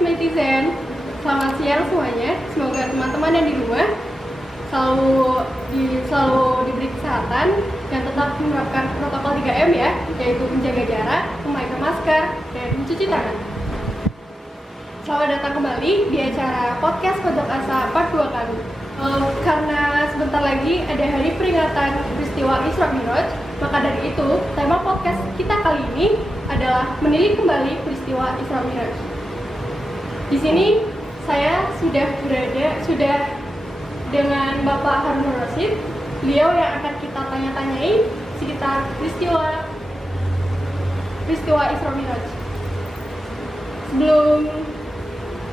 netizen. Selamat siang semuanya. Semoga teman-teman yang di rumah selalu diberi kesehatan dan tetap menerapkan protokol 3M ya, yaitu menjaga jarak, memakai masker, dan mencuci tangan. Selamat datang kembali di acara podcast Pojok Asa part 2 kami. Karena sebentar lagi ada hari peringatan peristiwa Isra Mi'raj, maka dari itu tema podcast kita kali ini adalah menilik kembali peristiwa Isra Mi'raj. Di sini saya sudah dengan Bapak Harun Rasid, beliau yang akan kita tanya-tanyai sekitar peristiwa Isra Mi'raj. Sebelum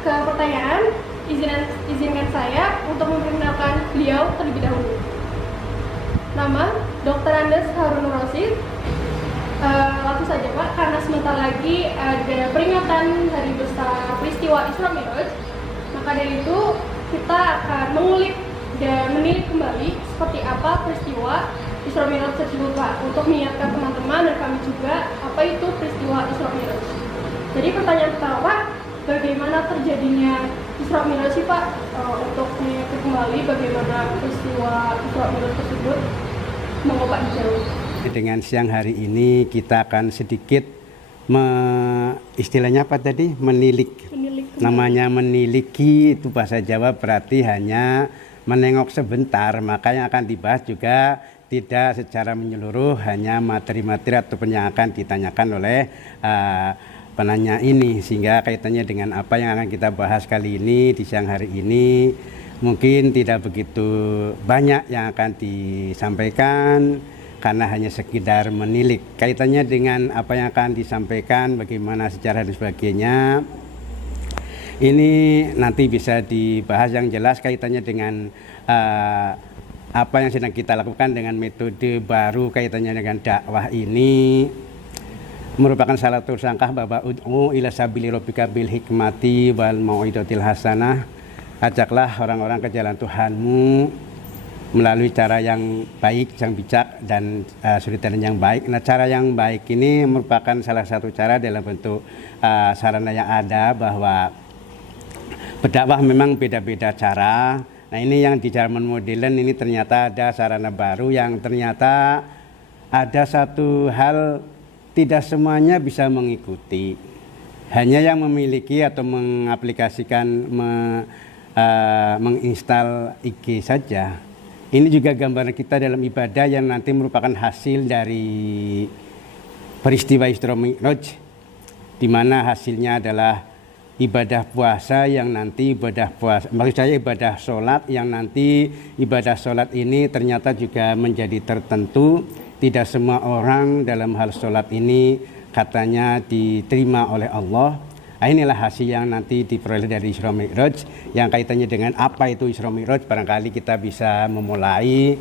ke pertanyaan, izinkan saya untuk memperkenalkan beliau terlebih dahulu. Nama Dr. Andes Harun Rasid. Langsung saja Pak, karena sebentar lagi ada peringatan hari besar peristiwa Isra Mi'raj, maka dari itu kita akan mengulik dan menilik kembali seperti apa peristiwa Isra Mi'raj tersebut Pak, untuk mengingatkan teman-teman dan kami juga apa itu peristiwa Isra Mi'raj. Jadi pertanyaan pertama Pak, bagaimana terjadinya Isra Mi'raj sih Pak? Untuk mengingatkan kembali bagaimana peristiwa Isra Mi'raj tersebut, monggo Pak dijawab. Dengan siang hari ini kita akan sedikit istilahnya apa tadi? Menilik. Namanya meniliki itu bahasa Jawa berarti hanya menengok sebentar, maka yang akan dibahas juga tidak secara menyeluruh, hanya materi-materi ataupun yang akan ditanyakan oleh penanya ini, sehingga kaitannya dengan apa yang akan kita bahas kali ini di siang hari ini mungkin tidak begitu banyak yang akan disampaikan karena hanya sekedar menilik. Kaitannya dengan apa yang akan disampaikan, bagaimana sejarah dan sebagainya, ini nanti bisa dibahas. Yang jelas kaitannya dengan apa yang sedang kita lakukan dengan metode baru kaitannya dengan dakwah ini merupakan salah satu langkah bahwa ud'u ila sabili rabbika bil hikmati wal mau'izatil hasanah. Ajaklah orang-orang ke jalan Tuhanmu melalui cara yang baik, yang bijak, dan suri teladan yang baik. Nah, cara yang baik ini merupakan salah satu cara dalam bentuk sarana yang ada, bahwa berdakwah memang beda-beda cara. Nah, ini yang di zaman modern ini ternyata ada sarana baru yang ternyata ada satu hal tidak semuanya bisa mengikuti. Hanya yang memiliki atau mengaplikasikan, menginstal IG saja. Ini juga gambaran kita dalam ibadah yang nanti merupakan hasil dari peristiwa Isra Mi'raj, di mana hasilnya adalah ibadah puasa yang nanti ibadah sholat yang nanti ibadah sholat ini ternyata juga menjadi tertentu. Tidak semua orang dalam hal sholat ini katanya diterima oleh Allah. Nah, inilah hasil yang nanti diperoleh dari Isra Mi'raj. Yang kaitannya dengan apa itu Isra Mi'raj, barangkali kita bisa memulai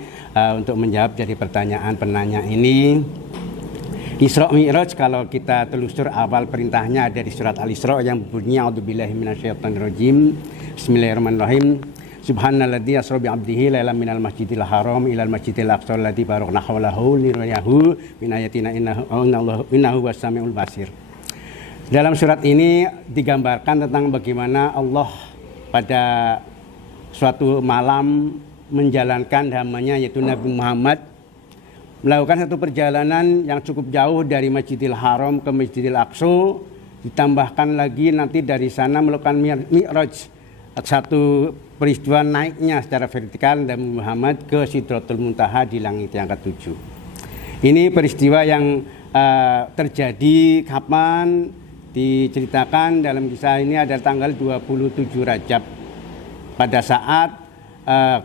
untuk menjawab dari pertanyaan penanya ini. Isra Mi'raj kalau kita telusur awal perintahnya dari surat Al-Isra yang berbunyi a'udzubillahi minasyaitonirrajim. Bismillahirrahmanirrahim. Subhanalladzi asra bi 'abdihi lailan minal masjidil haram ilal masjidil aqsa alladzi barakna hawlahu linuriyahu min ayatina innahu was-sami'ul basir. Dalam surat ini digambarkan tentang bagaimana Allah pada suatu malam menjalankan hambanya yaitu Nabi Muhammad melakukan satu perjalanan yang cukup jauh dari Masjidil Haram ke Masjidil Aqsa, ditambahkan lagi nanti dari sana melakukan Mi'raj, satu peristiwa naiknya secara vertikal Nabi Muhammad ke Sidratul Muntaha di langit yang ke-7. Ini peristiwa yang terjadi kapan? Diceritakan dalam kisah ini ada tanggal 27 Rajab, pada saat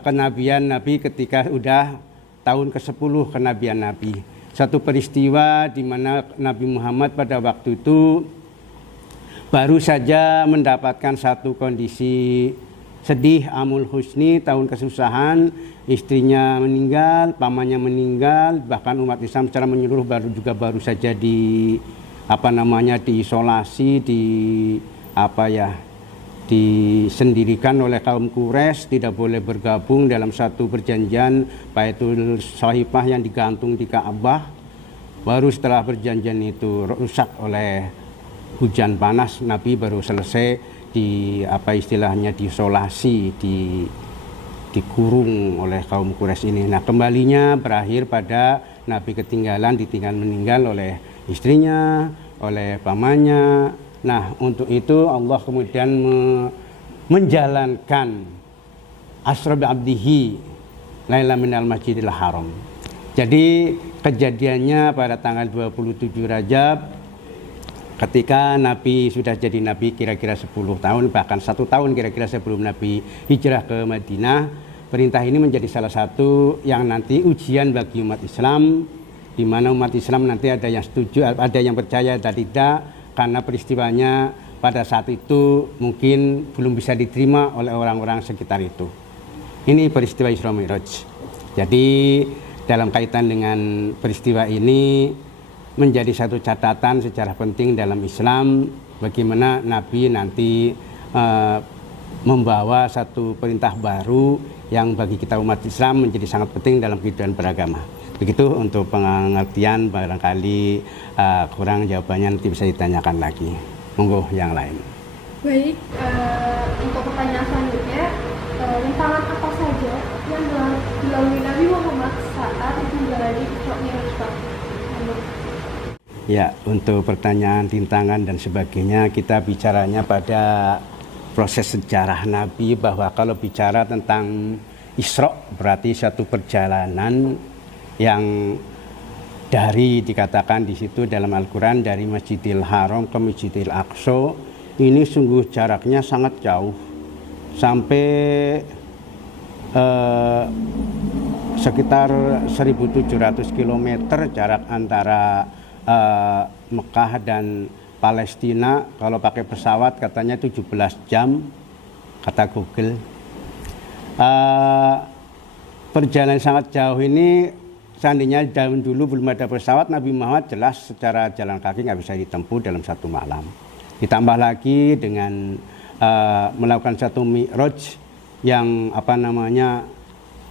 kenabian Nabi, ketika udah tahun ke-10 kenabian Nabi. Satu peristiwa di mana Nabi Muhammad pada waktu itu baru saja mendapatkan satu kondisi sedih, amul husni, tahun kesusahan, istrinya meninggal, pamannya meninggal, bahkan umat Islam secara menyeluruh baru saja diisolasi, disendirikan oleh kaum Quraisy, tidak boleh bergabung dalam satu perjanjian Baitul Shahifah yang digantung di Ka'bah. Baru setelah perjanjian itu rusak oleh hujan panas, Nabi baru selesai apa istilahnya, diisolasi, dikurung oleh kaum Quraisy ini. Nah, kembalinya berakhir pada Nabi ditinggal meninggal oleh istrinya, oleh pamannya. Nah, untuk itu Allah kemudian menjalankan Asra bi abdihi laila minal masjidil haram. Jadi kejadiannya pada tanggal 27 Rajab ketika Nabi sudah jadi Nabi kira-kira 10 tahun, bahkan 1 tahun kira-kira sebelum Nabi hijrah ke Madinah. Perintah ini menjadi salah satu yang nanti ujian bagi umat Islam, di mana umat Islam nanti ada yang setuju, ada yang percaya, ada tidak, karena peristiwanya pada saat itu mungkin belum bisa diterima oleh orang-orang sekitar itu. Ini peristiwa Isra Mi'raj. Jadi dalam kaitan dengan peristiwa ini menjadi satu catatan sejarah penting dalam Islam, bagaimana Nabi nanti membawa satu perintah baru yang bagi kita umat Islam menjadi sangat penting dalam kehidupan beragama. Begitu untuk pengertian, barangkali kurang jawabannya nanti bisa ditanyakan lagi. Monggo yang lain. Baik, untuk pertanyaan selanjutnya, rintangan apa saja yang dilalui Nabi Muhammad saat menjalani Isra Mi'raj, Pak? Ya, untuk pertanyaan, rintangan dan sebagainya, kita bicaranya pada proses sejarah Nabi, bahwa kalau bicara tentang Isra berarti satu perjalanan yang dikatakan di situ dalam Al-Quran dari Masjidil Haram ke Masjidil Aqsa, ini sungguh jaraknya sangat jauh, sampai sekitar 1.700 km jarak antara Mekah dan Palestina. Kalau pakai pesawat katanya 17 jam, kata Google. Perjalanan sangat jauh ini, seandainya zaman dulu belum ada pesawat, Nabi Muhammad jelas secara jalan kaki nggak bisa ditempuh dalam satu malam. Ditambah lagi dengan melakukan satu mi'raj yang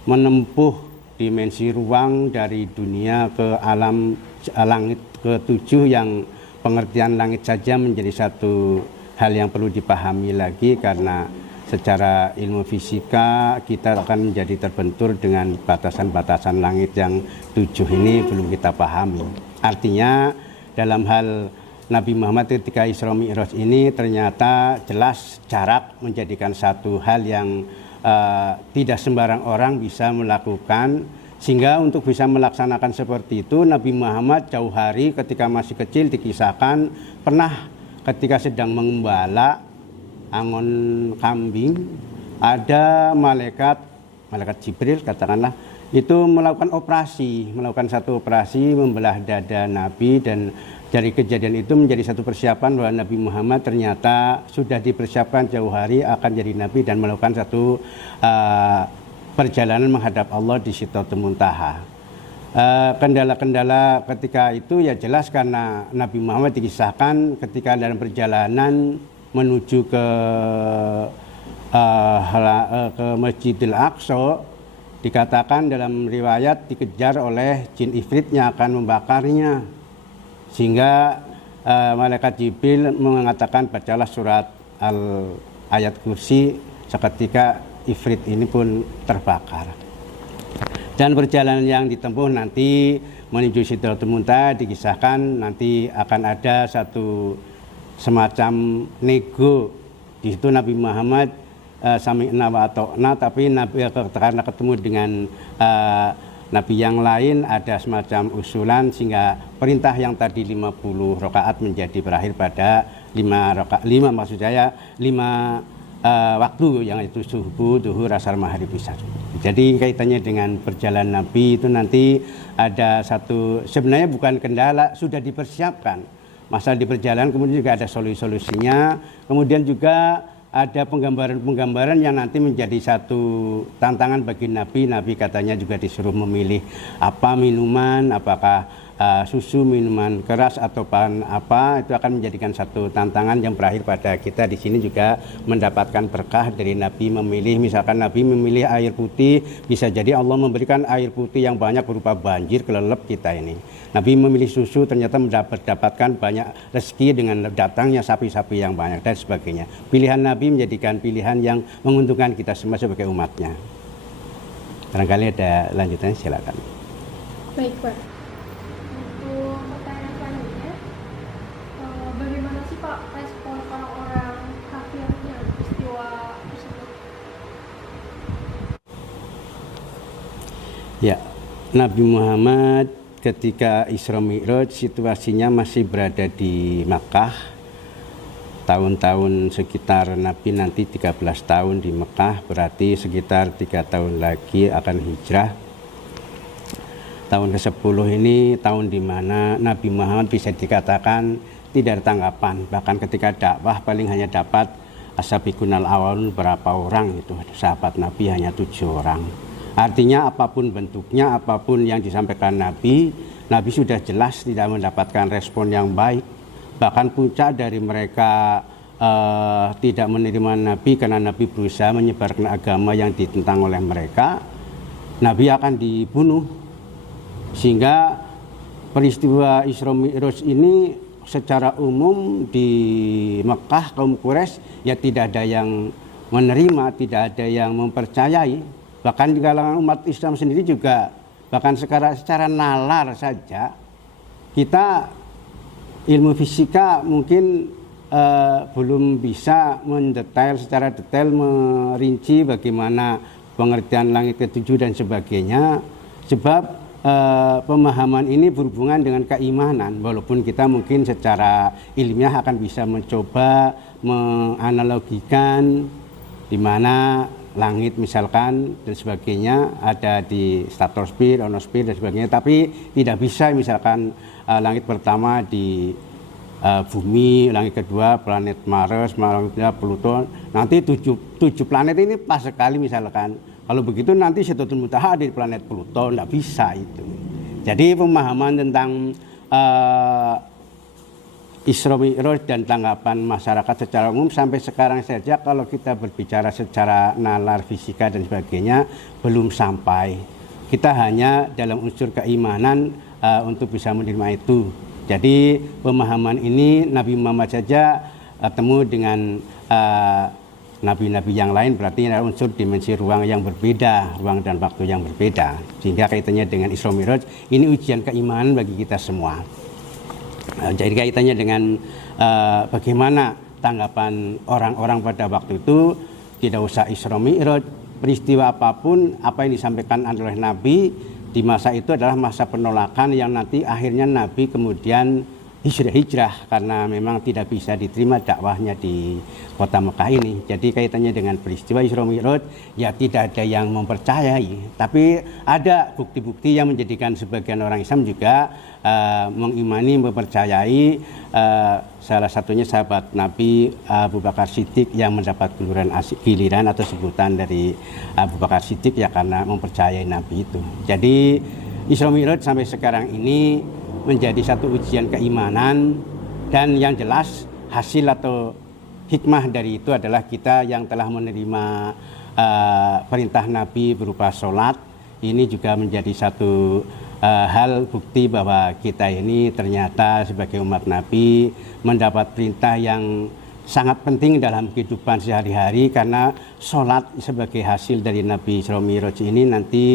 menempuh dimensi ruang dari dunia ke alam langit ke-7, yang pengertian langit saja menjadi satu hal yang perlu dipahami lagi, karena secara ilmu fisika kita akan menjadi terbentur dengan batasan-batasan langit yang 7 ini belum kita pahami. Artinya dalam hal Nabi Muhammad ketika Isra Mi'raj ini ternyata jelas jarak menjadikan satu hal yang tidak sembarang orang bisa melakukan, sehingga untuk bisa melaksanakan seperti itu Nabi Muhammad jauh hari ketika masih kecil dikisahkan pernah ketika sedang mengembala angon kambing, ada malaikat Jibril katakanlah, itu melakukan satu operasi membelah dada Nabi, dan dari kejadian itu menjadi satu persiapan bahwa Nabi Muhammad ternyata sudah dipersiapkan jauh hari akan jadi Nabi dan melakukan satu perjalanan menghadap Allah di Sidratul Muntaha. Kendala-kendala ketika itu ya jelas karena Nabi Muhammad dikisahkan ketika dalam perjalanan menuju ke Masjidil Aqsa, dikatakan dalam riwayat dikejar oleh jin ifritnya akan membakarnya, sehingga malaikat Jibril mengatakan bacalah surat ayat kursi, seketika ifrit ini pun terbakar. Dan perjalanan yang ditempuh nanti menuju Sidratul Muntaha dikisahkan nanti akan ada satu semacam nego. Di situ Nabi Muhammad sami'na wa ata'na, tapi Nabi karena ketemu dengan Nabi yang lain ada semacam usulan, sehingga perintah yang tadi 50 rakaat menjadi berakhir pada 5 waktu, yang itu subuh, duhur, asar, maghrib, isya. Jadi kaitannya dengan perjalanan Nabi itu nanti ada satu, sebenarnya bukan kendala, sudah dipersiapkan. Masalah di perjalanan kemudian juga ada solusinya, kemudian juga ada penggambaran-penggambaran yang nanti menjadi satu tantangan bagi Nabi. Nabi katanya juga disuruh memilih apa minuman, apakah susu, minuman keras atau bahan apa, itu akan menjadikan satu tantangan yang berakhir pada kita di sini juga mendapatkan berkah dari Nabi memilih. Misalkan Nabi memilih air putih, bisa jadi Allah memberikan air putih yang banyak berupa banjir kelelep kita ini. Nabi memilih susu, ternyata mendapatkan banyak rezeki dengan datangnya sapi-sapi yang banyak dan sebagainya. Pilihan Nabi menjadikan pilihan yang menguntungkan kita semua sebagai umatnya. Barangkali ada lanjutannya, silakan. Baik, Pak. Untuk pertanyaan selanjutnya, bagaimana sih Pak respon orang-orang kafir dengan peristiwa tersebut? Ya, Nabi Muhammad ketika Isra Mi'raj situasinya masih berada di Makkah. Tahun-tahun sekitar Nabi nanti 13 tahun di Mekah, berarti sekitar 3 tahun lagi akan hijrah. Tahun ke-10 ini tahun di mana Nabi Muhammad bisa dikatakan tidak ada tanggapan. Bahkan ketika dakwah paling hanya dapat ashabikunal awalun berapa orang, itu sahabat Nabi hanya 7 orang. Artinya apapun bentuknya, apapun yang disampaikan Nabi sudah jelas tidak mendapatkan respon yang baik. Bahkan puncak dari mereka tidak menerima Nabi karena Nabi berusaha menyebarkan agama yang ditentang oleh mereka, Nabi akan dibunuh. Sehingga peristiwa Isra Mi'raj ini secara umum di Mekah kaum Quraisy ya tidak ada yang menerima, tidak ada yang mempercayai. Bahkan di kalangan umat Islam sendiri juga, bahkan secara nalar saja kita ilmu fisika mungkin belum bisa mendetail secara detail merinci bagaimana pengertian langit ketujuh dan sebagainya, sebab pemahaman ini berhubungan dengan keimanan. Walaupun kita mungkin secara ilmiah akan bisa mencoba menganalogikan di mana langit misalkan dan sebagainya ada di stratosfer, ionosfer dan sebagainya, tapi tidak bisa misalkan langit pertama di bumi, langit kedua planet Mars, langit kedua Pluto, nanti tujuh planet ini pas sekali misalkan. Kalau begitu nanti Sidratul Muntaha di planet Pluto, tidak bisa itu. Jadi pemahaman tentang Isra Mi'raj dan tanggapan masyarakat secara umum sampai sekarang saja kalau kita berbicara secara nalar fisika dan sebagainya belum sampai. Kita hanya dalam unsur keimanan untuk bisa menerima itu. Jadi pemahaman ini Nabi Muhammad saja temu dengan nabi-nabi yang lain, berarti ada unsur dimensi ruang yang berbeda, ruang dan waktu yang berbeda. Sehingga kaitannya dengan Isra Mi'raj ini ujian keimanan bagi kita semua. Jadi kaitannya dengan bagaimana tanggapan orang-orang pada waktu itu, tidak usah Isra Mi'raj, peristiwa apapun, apa yang disampaikan oleh Nabi di masa itu adalah masa penolakan yang nanti akhirnya Nabi kemudian hijrah karena memang tidak bisa diterima dakwahnya di kota Mekah ini. Jadi kaitannya dengan peristiwa Isra Mi'raj ya tidak ada yang mempercayai, tapi ada bukti-bukti yang menjadikan sebagian orang Islam juga mengimani, mempercayai. Salah satunya sahabat Nabi Abu Bakar Siddiq yang mendapat giliran atau sebutan dari Abu Bakar Siddiq ya karena mempercayai Nabi itu. Jadi Isra Mi'raj sampai sekarang ini menjadi satu ujian keimanan, dan yang jelas hasil atau hikmah dari itu adalah kita yang telah menerima perintah Nabi berupa sholat. Ini juga menjadi satu hal bukti bahwa kita ini ternyata sebagai umat Nabi mendapat perintah yang sangat penting dalam kehidupan sehari-hari, karena sholat sebagai hasil dari Nabi Isra Mi'raj ini nanti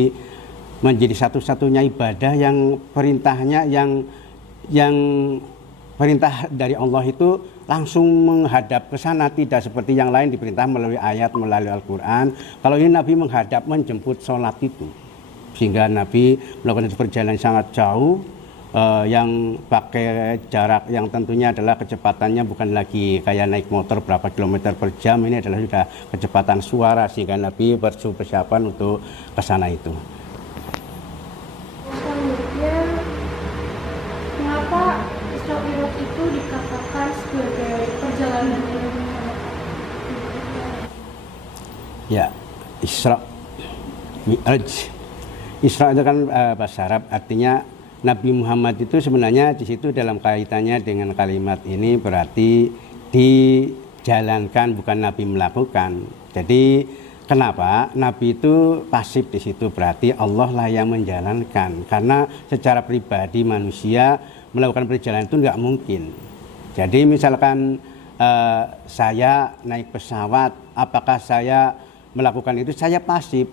menjadi satu-satunya ibadah yang perintahnya yang perintah dari Allah itu langsung menghadap ke sana, tidak seperti yang lain diperintah melalui ayat, melalui Al-Quran. Kalau ini Nabi menghadap, menjemput sholat itu, sehingga Nabi melakukan perjalanan sangat jauh yang pakai jarak yang tentunya adalah kecepatannya bukan lagi kayak naik motor berapa kilometer per jam, ini adalah sudah kecepatan suara, sehingga Nabi persiapan untuk ke sana itu. Itu dikatakan sebagai perjalanan yang ya, Isra Mi'raj. Isra itu kan bahasa Arab, artinya Nabi Muhammad itu sebenarnya di situ dalam kaitannya dengan kalimat ini berarti dijalankan, bukan Nabi melakukan. Jadi kenapa Nabi itu pasif di situ, berarti Allah lah yang menjalankan. Karena secara pribadi manusia melakukan perjalanan itu nggak mungkin. Jadi misalkan saya naik pesawat, apakah saya melakukan itu? Saya pasif.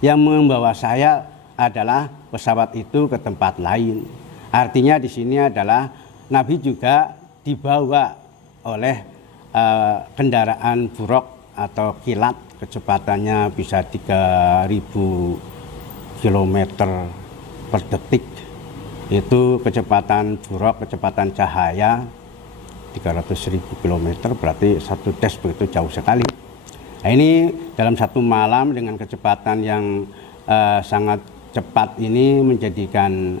Yang membawa saya adalah pesawat itu ke tempat lain. Artinya di sini adalah Nabi juga dibawa oleh kendaraan buruk atau kilat, kecepatannya bisa 3.000 km per detik. Itu kecepatan buruk, kecepatan cahaya 300.000 km, berarti satu tes begitu jauh sekali. Nah, ini dalam satu malam dengan kecepatan yang sangat cepat ini menjadikan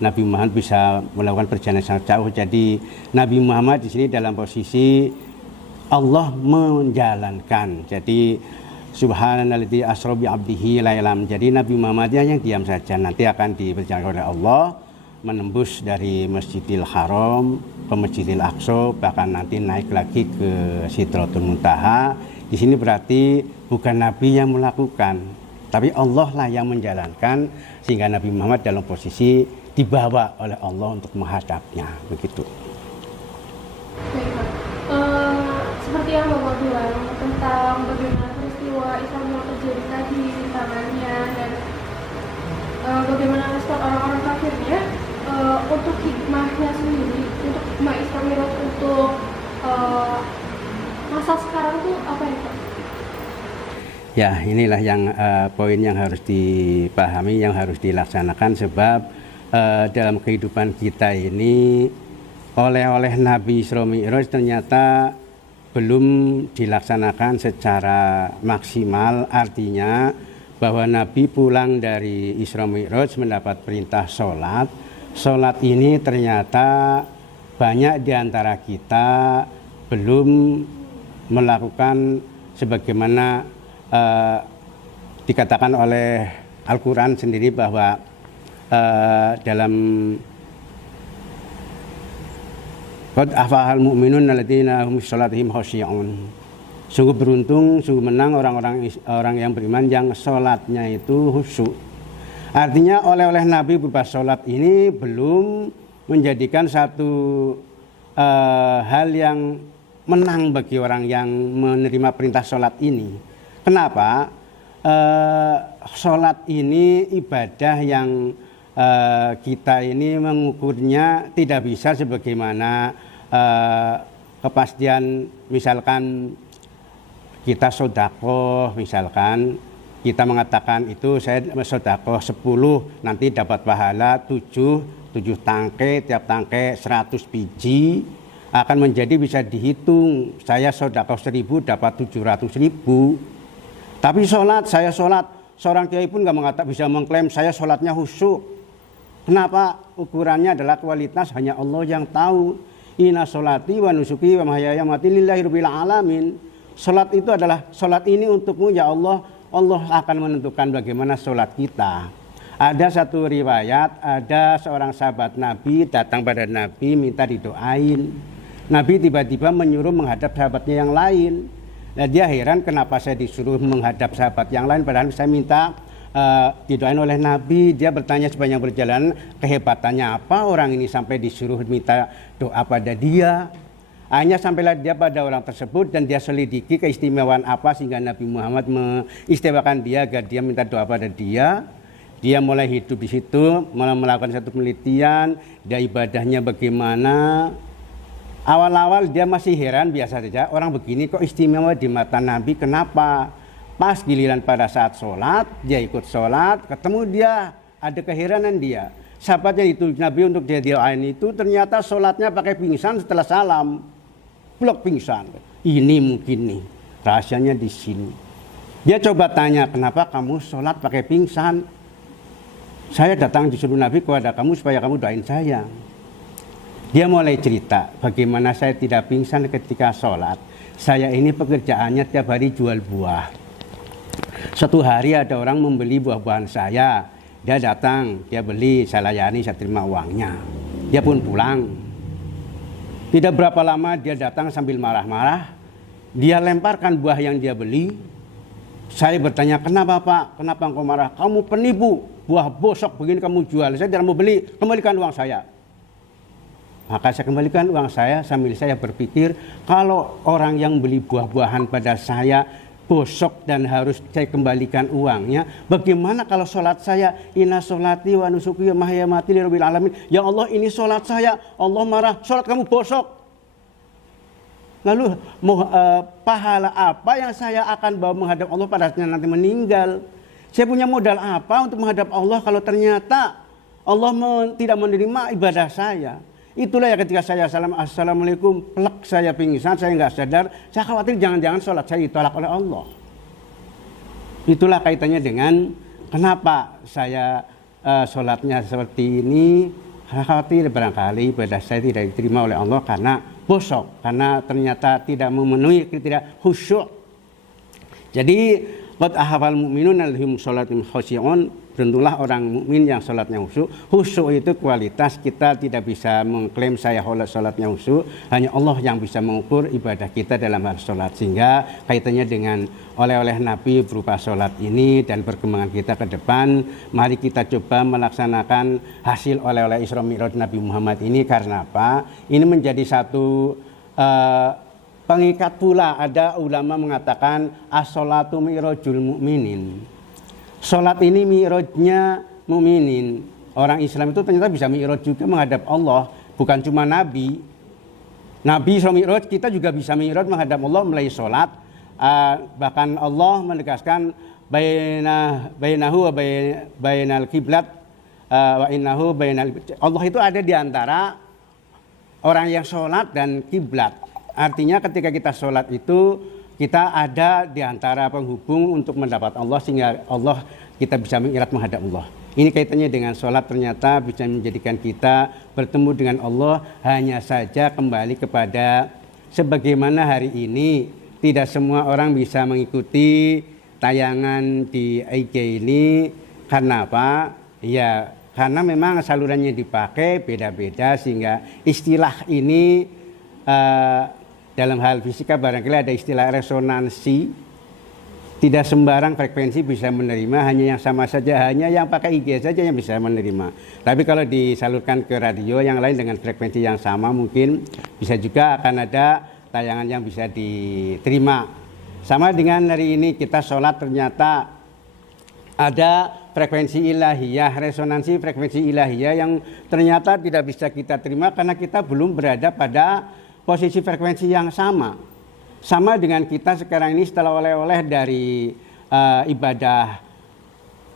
Nabi Muhammad bisa melakukan perjalanan sangat jauh. Jadi Nabi Muhammad di sini dalam posisi Allah menjalankan. Jadi subhanalladzi asra bi 'abdihi lailam. Jadi Nabi Muhammadnya yang diam saja, nanti akan diperjalankan oleh Allah menembus dari Masjidil Haram ke Masjidil Aqsa, bahkan nanti naik lagi ke Sidratul Muntaha. Di sini berarti bukan Nabi yang melakukan, tapi Allah lah yang menjalankan, sehingga Nabi Muhammad dalam posisi dibawa oleh Allah untuk menghadapnya, begitu. Seperti yang Bapak bilang tentang bagaimana peristiwa Isra Mi'raj terjadi tadi, tangannya, dan bagaimana respon orang-orang kafirnya, untuk hikmahnya sendiri, untuk hikmah Isra Mi'raj untuk masa sekarang tuh apa ya Pak? Ya, inilah yang poin yang harus dipahami, yang harus dilaksanakan, sebab dalam kehidupan kita ini oleh-oleh Nabi Isra Mi'raj ternyata belum dilaksanakan secara maksimal. Artinya bahwa Nabi pulang dari Isra Mi'raj mendapat perintah sholat. Sholat ini ternyata banyak di antara kita belum melakukan sebagaimana dikatakan oleh Al-Quran sendiri, bahwa dalam qad afahal mu'minun alladzina hum sholatihim khashi'un. Sungguh beruntung, sungguh menang orang yang beriman yang sholatnya itu khusyuk. Artinya oleh-oleh Nabi berupa sholat ini belum menjadikan satu hal yang menang bagi orang yang menerima perintah sholat ini. Kenapa? Sholat ini ibadah yang kita ini mengukurnya tidak bisa sebagaimana kepastian, misalkan kita sedekah, misalkan kita mengatakan itu saya sedekah 10 nanti dapat pahala 7 tangkai, tiap tangkai 100 biji, akan menjadi bisa dihitung saya sedekah 1000 dapat 700.000. Tapi saya sholat, seorang kiai pun nggak bisa mengklaim saya sholatnya khusyuk. Kenapa? Ukurannya adalah kualitas, hanya Allah yang tahu. Inna sholati wa nusuki wa mahyaya mati lillahi rabbil alamin. Sholat itu adalah, sholat ini untukmu ya Allah. Allah akan menentukan bagaimana sholat kita. Ada satu riwayat, ada seorang sahabat Nabi datang pada Nabi minta didoain. Nabi tiba-tiba menyuruh menghadap sahabatnya yang lain. Nah, dia heran kenapa saya disuruh menghadap sahabat yang lain, padahal saya minta didoain oleh Nabi. Dia bertanya sepanjang perjalanan, kehebatannya apa orang ini sampai disuruh minta doa pada dia. Hanya sampailah dia pada orang tersebut dan dia selidiki keistimewaan apa sehingga Nabi Muhammad mengistimewakan dia agar dia minta doa pada dia. Dia mulai hidup di situ, mulai melakukan satu penelitian, dia ibadahnya bagaimana. Awal-awal dia masih heran, biasa saja, orang begini kok istimewa di mata Nabi, kenapa? Pas giliran pada saat sholat, dia ikut sholat, ketemu dia, ada keheranan dia. Sahabatnya itu Nabi untuk dia doain itu ternyata sholatnya pakai pingsan setelah salam. Blok pingsan. Ini mungkin nih rahasianya di sini. Dia coba tanya, kenapa kamu sholat pakai pingsan? Saya datang disuruh Nabi kepada kamu supaya kamu doain saya. Dia mulai cerita bagaimana saya tidak pingsan ketika sholat. Saya ini pekerjaannya tiap hari jual buah. Suatu hari ada orang membeli buah-buahan saya. Dia datang, dia beli, saya layani, saya terima uangnya. Dia pun pulang. Tidak berapa lama dia datang sambil marah-marah. Dia lemparkan buah yang dia beli. Saya bertanya, kenapa Pak? Kenapa engkau marah? Kamu penipu, buah bosok begini kamu jual. Saya tidak mau beli, kembalikan uang saya. Maka saya kembalikan uang saya sambil saya berpikir, kalau orang yang beli buah-buahan pada saya bosok dan harus saya kembalikan uangnya, bagaimana kalau sholat saya? Inna sholati wa nusuki wa mahyamati lirabbil alamin. Ya Allah, ini sholat saya, Allah marah, sholat kamu bosok. Lalu pahala apa yang saya akan bawa menghadap Allah pada saat nanti meninggal? Saya punya modal apa untuk menghadap Allah kalau ternyata Allah tidak menerima ibadah saya? Itulah ya ketika saya assalamualaikum, pelak saya pingsan, saya nggak sadar, saya khawatir jangan-jangan sholat saya ditolak oleh Allah. Itulah kaitannya dengan kenapa saya sholatnya seperti ini, khawatir barangkali ibadah saya tidak diterima oleh Allah karena bosok, karena ternyata tidak memenuhi kriteria khusyuk. Jadi qad ahafal mu'minun alhum sholatim khosyi'un, beruntunglah orang mukmin yang sholatnya khusyuk. Khusyuk itu kualitas, kita tidak bisa mengklaim saya sholatnya khusyuk, hanya Allah yang bisa mengukur ibadah kita dalam hal sholat. Sehingga kaitannya dengan oleh-oleh Nabi berupa sholat ini dan perkembangan kita ke depan, mari kita coba melaksanakan hasil oleh-oleh Isra Mi'raj Nabi Muhammad ini. Karena apa? Ini menjadi satu pengikat pula. Ada ulama mengatakan as-sholatu mi'rajul mu'minin. Sholat ini mi'rajnya mu'minin. Orang Islam itu ternyata bisa mi'raj juga menghadap Allah. Bukan cuma Nabi. Nabi Isra Mi'raj, kita juga bisa mi'raj menghadap Allah melalui sholat. Bahkan Allah menegaskan bainahu wa bainal kiblat wa innahu bainal. Allah itu ada di antara orang yang sholat dan kiblat. Artinya ketika kita sholat itu kita ada di antara penghubung untuk mendapat Allah, sehingga Allah kita bisa mi'raj menghadap Allah. Ini kaitannya dengan sholat, ternyata bisa menjadikan kita bertemu dengan Allah. Hanya saja kembali kepada sebagaimana hari ini tidak semua orang bisa mengikuti tayangan di IG ini. Karena apa? Ya karena memang salurannya dipakai beda-beda, sehingga istilah ini dalam hal fisika barangkali ada istilah resonansi. Tidak sembarang frekuensi bisa menerima, hanya yang sama saja, hanya yang pakai IG saja yang bisa menerima. Tapi kalau disalurkan ke radio yang lain dengan frekuensi yang sama, mungkin bisa juga akan ada tayangan yang bisa diterima. Sama dengan hari ini kita sholat, ternyata ada frekuensi ilahiyah, resonansi frekuensi ilahiyah yang ternyata tidak bisa kita terima karena kita belum berada pada posisi frekuensi yang sama. Sama dengan kita sekarang ini setelah oleh-oleh dari ibadah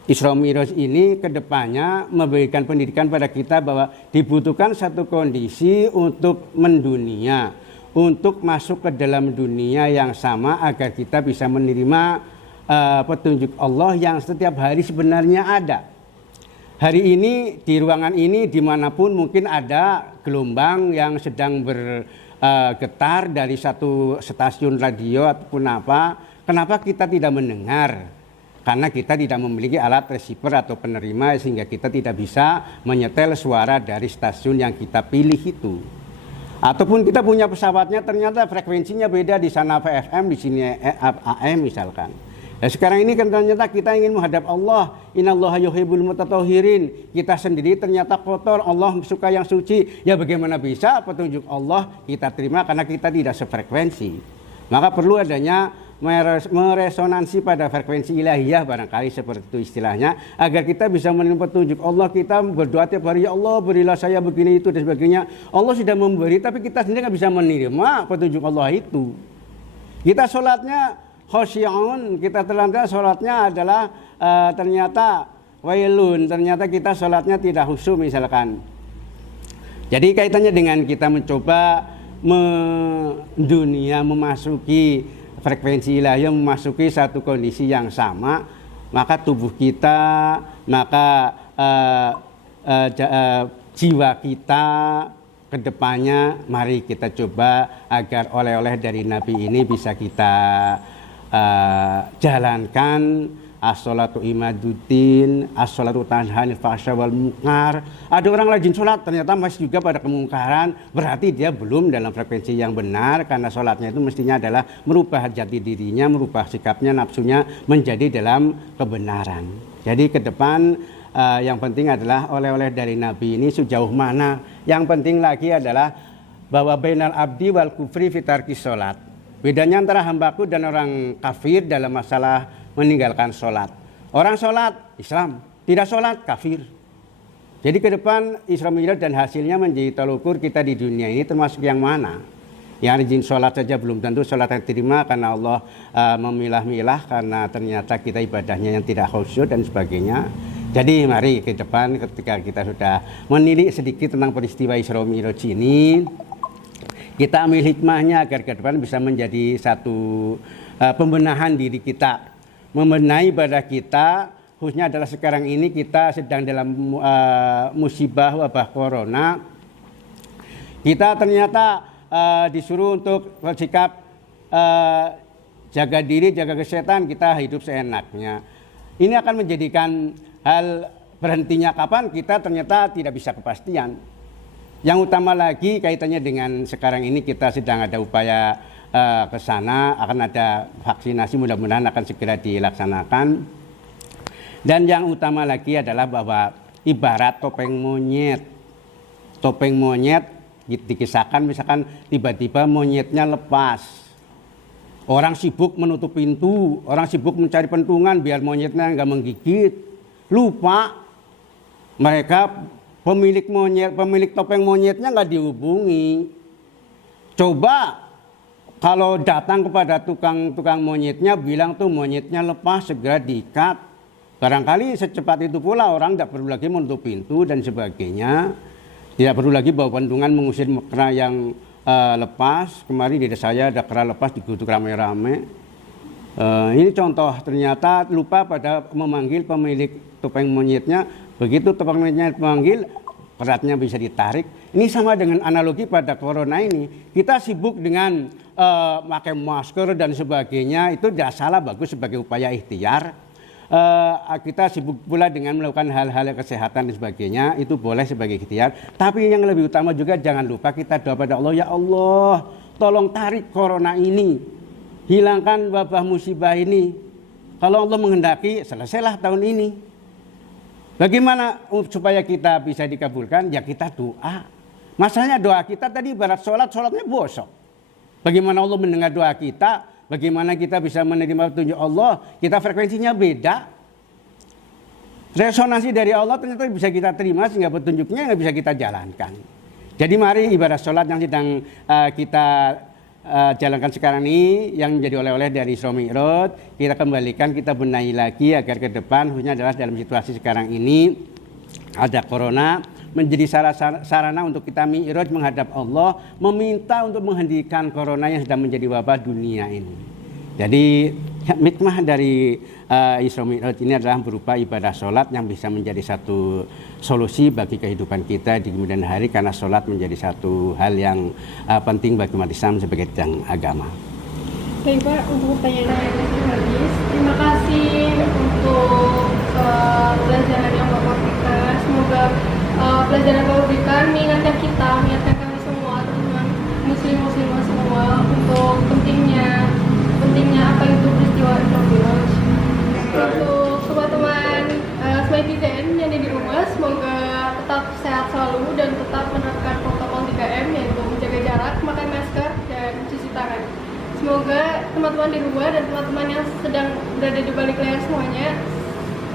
Isra Mi'raj ini, kedepannya memberikan pendidikan pada kita bahwa dibutuhkan satu kondisi untuk mendunia, untuk masuk ke dalam dunia yang sama agar kita bisa menerima petunjuk Allah yang setiap hari sebenarnya ada. Hari ini di ruangan ini dimanapun mungkin ada gelombang yang sedang bergetar dari satu stasiun radio ataupun apa. Kenapa kita tidak mendengar? Karena kita tidak memiliki alat receiver atau penerima, sehingga kita tidak bisa menyetel suara dari stasiun yang kita pilih itu. Ataupun kita punya pesawatnya ternyata frekuensinya beda, di sana FM, di sini AM misalkan. Nah, sekarang ini kan ternyata kita ingin menghadap Allah. Innallaha yuhibbul mutatahhirin. Kita sendiri ternyata kotor, Allah suka yang suci. Ya bagaimana bisa petunjuk Allah kita terima karena kita tidak sefrekuensi. Maka perlu adanya meresonansi pada frekuensi ilahiyah, barangkali seperti itu istilahnya, agar kita bisa menerima petunjuk Allah. Kita berdoa tiap hari, ya Allah berilah saya begini itu dan sebagainya. Allah sudah memberi, tapi kita sendiri nggak bisa menerima petunjuk Allah itu. Kita sholatnya khosyi'un, kita ternyata sholatnya adalah ternyata wailun, ternyata kita sholatnya tidak khusyuk misalkan. Jadi kaitannya dengan kita mencoba mendunia, memasuki frekuensi ilahiyah, memasuki satu kondisi yang sama, maka tubuh kita, maka jiwa kita kedepannya mari kita coba agar oleh-oleh dari Nabi ini bisa kita jalankan as-sholatu imaduddin, as-sholatu tanha 'anil fahsya wal munkar. Ada orang rajin sholat ternyata masih juga pada kemungkaran, berarti dia belum dalam frekuensi yang benar, karena sholatnya itu mestinya adalah merubah jati dirinya, merubah sikapnya, nafsunya menjadi dalam kebenaran. Jadi ke depan yang penting adalah oleh-oleh dari Nabi ini sejauh mana. Yang penting lagi adalah bahwa bainal abdi wal kufri fitarki sholat. Bedanya antara hambaku dan orang kafir dalam masalah meninggalkan sholat. Orang sholat Islam, tidak sholat kafir. Jadi ke depan Isra Mi'raj dan hasilnya menjadi tolak ukur kita di dunia ini termasuk yang mana. Yang rajin sholat saja belum tentu sholat yang diterima, karena Allah memilah-milah, karena ternyata kita ibadahnya yang tidak khusyuk dan sebagainya. Jadi mari ke depan ketika kita sudah menilik sedikit tentang peristiwa Isra Mi'raj ini, kita ambil hikmahnya agar ke depan bisa menjadi satu pembenahan diri kita. Membenahi ibadah kita, khususnya adalah sekarang ini kita sedang dalam musibah wabah corona. Kita ternyata disuruh untuk bersikap jaga diri, jaga kesehatan, kita hidup seenaknya. Ini akan menjadikan hal berhentinya kapan kita ternyata tidak bisa kepastian. Yang utama lagi kaitannya dengan sekarang ini kita sedang ada upaya ke sana, akan ada vaksinasi, mudah-mudahan akan segera dilaksanakan. Dan yang utama lagi adalah bahwa ibarat topeng monyet. Topeng monyet dikisahkan misalkan tiba-tiba monyetnya lepas. Orang sibuk menutup pintu, orang sibuk mencari pentungan biar monyetnya nggak menggigit. Lupa mereka pemilik topeng monyetnya nggak dihubungi. Coba kalau datang kepada tukang monyetnya, bilang tuh monyetnya lepas, segera diikat. Barangkali secepat itu pula orang tidak perlu lagi menutup pintu dan sebagainya. Tidak perlu lagi bawa pentungan mengusir kera yang lepas. Kemarin di desa saya ada kera lepas digutuk rame-rame. Ini contoh, ternyata lupa pada memanggil pemilik topeng monyetnya. Begitu topeng monyetnya dipanggil, keratnya bisa ditarik. Ini sama dengan analogi pada corona ini. Kita sibuk dengan pakai masker dan sebagainya, itu tidak salah, bagus sebagai upaya ikhtiar. Kita sibuk pula dengan melakukan hal-hal kesehatan dan sebagainya, itu boleh sebagai ikhtiar. Tapi yang lebih utama juga jangan lupa kita doa pada Allah, ya Allah tolong tarik corona ini, hilangkan wabah musibah ini. Kalau Allah menghendaki selesailah tahun ini. Bagaimana supaya kita bisa dikabulkan? Ya kita doa. Masalahnya doa kita tadi ibarat sholatnya bosok. Bagaimana Allah mendengar doa kita? Bagaimana kita bisa menerima petunjuk Allah? Kita frekuensinya beda. Resonansi dari Allah ternyata bisa kita terima, sehingga petunjuknya nggak bisa kita jalankan. Jadi mari ibadah sholat yang sedang kita jalankan sekarang ini, yang menjadi oleh-oleh dari Isra Mi'raj, kita kembalikan, kita benahi lagi agar ke depan, khususnya adalah dalam situasi sekarang ini ada corona, menjadi sarana untuk kita mi'raj menghadap Allah, meminta untuk menghentikan corona yang sedang menjadi wabah dunia ini. Jadi hikmah dari Isra Mi'raj ini adalah berupa ibadah sholat yang bisa menjadi satu solusi bagi kehidupan kita di kemudian hari, karena sholat menjadi satu hal yang penting bagi umat Islam sebagai bidang agama. Baik Pak, untuk pertanyaan yang habis, terima kasih untuk pelajaran yang Bapak berikan. Semoga pelajaran yang Bapak berikan mengingatkan kami semua, teman-teman muslimah semua, untuk pentingnya apa itu peristiwa Isra Mi'raj. Untuk sobat teman Smitizen yang ada di rumah, semoga tetap sehat selalu dan tetap menerapkan protokol 3M, yaitu menjaga jarak, memakai masker, dan mencuci tangan. Semoga teman-teman di rumah dan teman-teman yang sedang berada di balik layar semuanya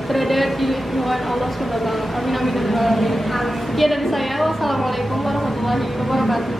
berada di lindungan Allah SWT. Amin amin amin. Sekian dari saya. Wassalamualaikum warahmatullahi wabarakatuh.